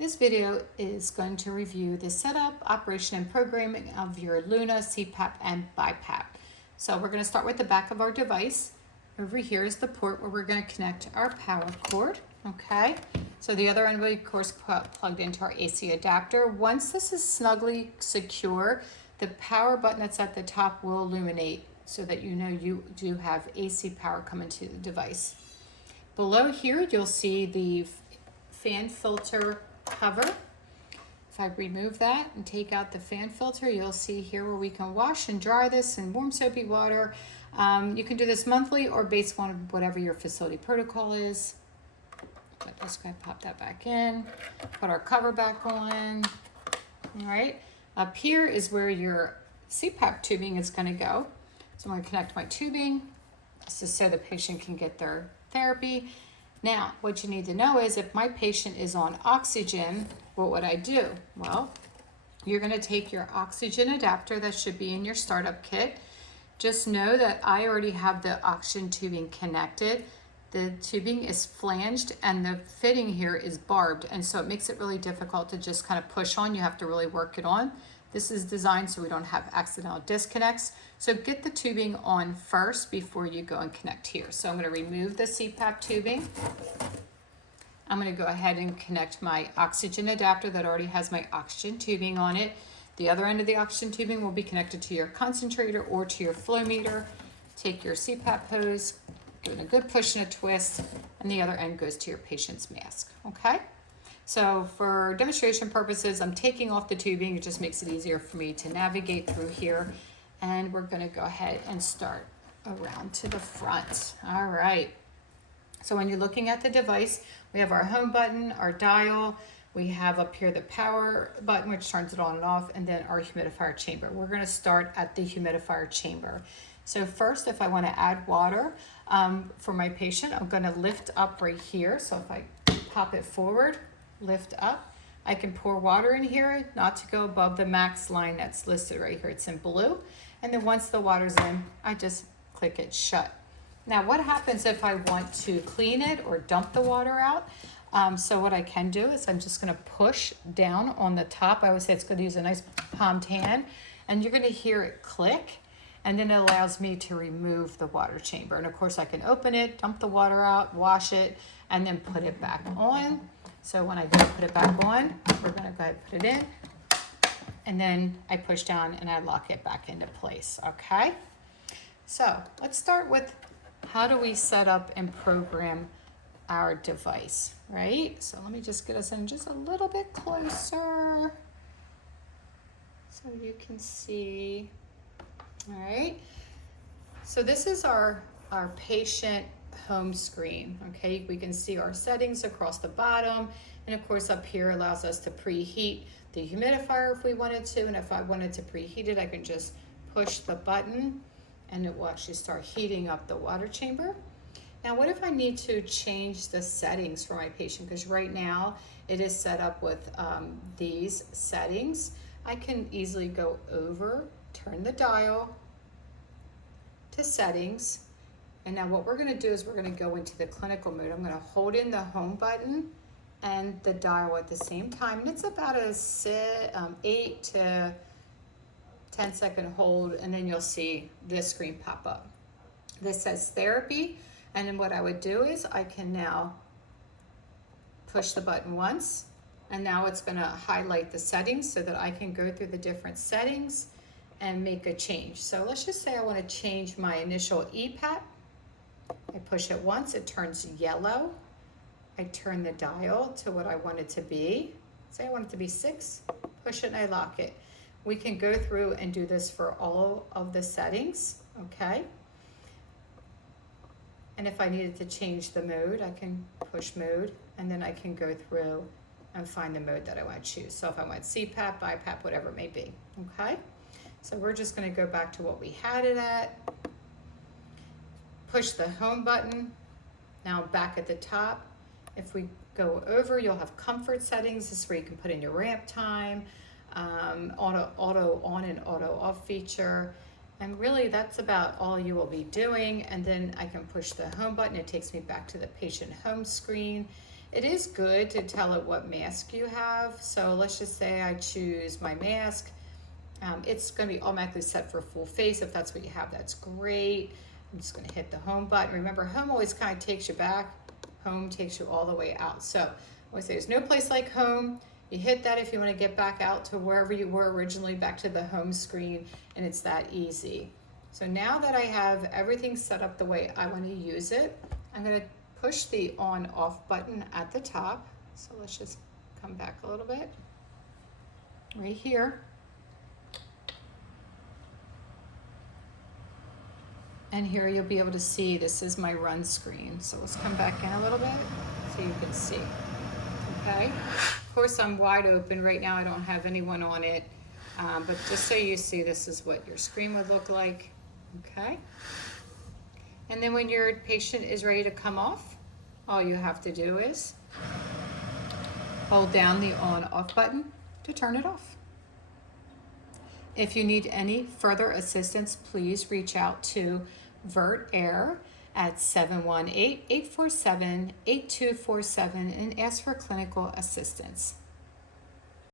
This video is going to review the setup, operation, and programming of your Luna CPAP and Bipap. So we're going to start with the back of our device. Over here is the port where we're going to connect our power cord. Okay, so the other end will be, of course, plugged into our AC adapter. Once this is snugly secure, the power button that's at the top will illuminate so that you know you do have AC power coming to the device. Below here, you'll see the fan filter cover. If I remove that and take out the fan filter, you'll see here where we can wash and dry this in warm soapy water. You can do this monthly or based on whatever your facility protocol is. But just gonna pop that back in, put our cover back on. All right, up here is where your CPAP tubing is gonna go. So I'm gonna connect my tubing. This is so the patient can get their therapy. Now, what you need to know is if my patient is on oxygen, what would I do? Well, you're gonna take your oxygen adapter that should be in your startup kit. Just know that I already have the oxygen tubing connected. The tubing is flanged and the fitting here is barbed, and so it makes it really difficult to just kind of push on. You have to really work it on. This is designed so we don't have accidental disconnects. So get the tubing on first before you go and connect here. So I'm going to remove the CPAP tubing. I'm going to go ahead and connect my oxygen adapter that already has my oxygen tubing on it. The other end of the oxygen tubing will be connected to your concentrator or to your flow meter. Take your CPAP hose, give it a good push and a twist, and the other end goes to your patient's mask, okay? So for demonstration purposes, I'm taking off the tubing. It just makes it easier for me to navigate through here. And we're gonna go ahead and start around to the front. All right. So when you're looking at the device, we have our home button, our dial. We have up here the power button, which turns it on and off, and then our humidifier chamber. We're gonna start at the humidifier chamber. So first, if I wanna add water for my patient, I'm gonna lift up right here. So if I pop it forward, lift up, I can pour water in here, not to go above the max line that's listed right here. It's in blue. And then once the water's in, I just click it shut. Now, what happens if I want to clean it or dump the water out? So what I can do is I'm just gonna push down on the top. I always say it's good to use a nice palmed hand, and you're gonna hear it click, and then it allows me to remove the water chamber. And of course I can open it, dump the water out, wash it, and then put it back on. So when I go put it back on, we're gonna go ahead and put it in, and then I push down and I lock it back into place, okay? So let's start with how do we set up and program our device, right? So let me just get us in just a little bit closer so you can see. All right, so this is our patient home screen, okay? We can see our settings across the bottom, and of course up here allows us to preheat the humidifier if we wanted to, and if I wanted to preheat it, I can just push the button and it will actually start heating up the water chamber. Now, what if I need to change the settings for my patient? Because right now it is set up with these settings. I can easily go over, turn the dial to settings, and now what we're gonna do is we're gonna go into the clinical mode. I'm gonna hold in the home button and the dial at the same time. And it's about a 8 to 10 second hold, and then you'll see this screen pop up. This says therapy, and then what I would do is I can now push the button once, and now it's gonna highlight the settings so that I can go through the different settings and make a change. So let's just say I wanna change my initial EPAP. I push it once, it turns yellow. I turn the dial to what I want it to be. Say I want it to be 6, push it and I lock it. We can go through and do this for all of the settings, okay? And if I needed to change the mode, I can push mode, and then I can go through and find the mode that I want to choose. So if I want CPAP, BiPAP, whatever it may be, okay? So we're just gonna go back to what we had it at. Push the home button. Now back at the top, if we go over, you'll have comfort settings. This is where you can put in your ramp time, auto on and auto off feature. And really that's about all you will be doing. And then I can push the home button. It takes me back to the patient home screen. It is good to tell it what mask you have. So let's just say I choose my mask. It's going to be automatically set for full face. If that's what you have, that's great. I'm just going to hit the home button. Remember, home always kind of takes you back. Home takes you all the way out. So I always say there's no place like home. You hit that if you want to get back out to wherever you were originally, back to the home screen, and it's that easy. So now that I have everything set up the way I want to use it, I'm going to push the on-off button at the top. So let's just come back a little bit. Right here. And here you'll be able to see this is my run screen. So let's come back in a little bit so you can see. Okay. Of course, I'm wide open right now. I don't have anyone on it. But just so you see, this is what your screen would look like. Okay. And then when your patient is ready to come off, all you have to do is hold down the on-off button to turn it off. If you need any further assistance, please reach out to Virtair at 718-847-8247 and ask for clinical assistance.